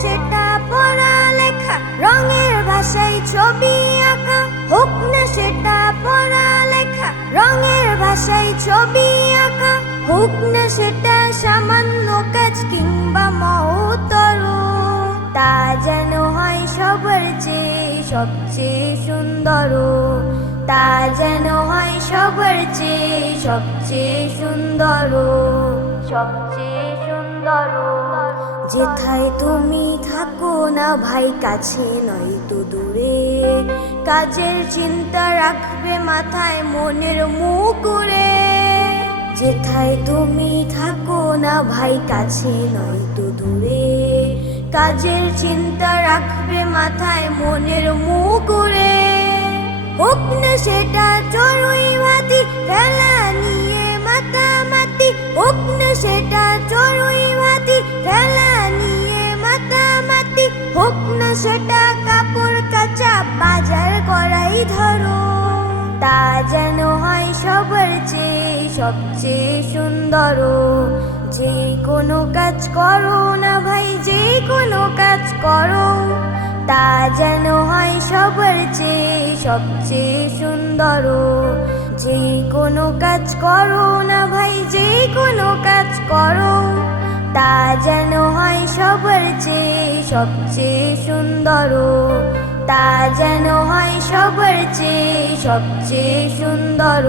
সেটা পড়ালেখা, রঙের ভাষায় ছবি আঁকা, হোক না সেটা পড়ালেখা, রঙের ভাষায় ছবি আঁকা, হোক না সেটা সামান্য কাজ কিংবা মহতর তা যেন হয় সবার চেয়ে সবচেয়ে সুন্দর। তা যেন হয় সবার চেয়ে সবচেয়ে সুন্দর। সবচেয়ে যেথায় তুমি থাকো না ভাই, কাছে নয় তো দূরে। কাজের চিন্তা রাখবে মাথায় মনের মুকুরে। যেথায় তুমি থাকো না ভাই, কাছে নয় তো দূরে। কাজের চিন্তা রাখবে মাথায় মনের মুকুরে। হোক না সেটা চড়ুই ভাতি খেলা নিয়ে মাতামাতি, হোক না সেটা হোক সেটা কাপড় কাচা বাজার করাই ধরো। তা যেন হয় সবার চেয়ে সবচেয়ে সুন্দর যে কোনো কাজ করো না ভাই, যে কোনো কাজ করো। তা যেন হয় সবার চেয়ে সবচেয়ে সুন্দর যে কোনো কাজ করো না ভাই, যে কোনো কাজ করো। তা যেন হয় সবার চেয়ে সবচেয়ে সুন্দর। তা যেন হয় সবার চেয়ে সবচেয়ে সুন্দর।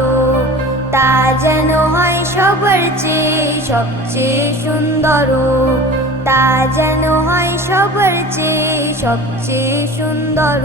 তা যেন হয় সবার চেয়ে সবচেয়ে সুন্দর। তা যেন হয় সবার চেয়ে সবচেয়ে সুন্দর।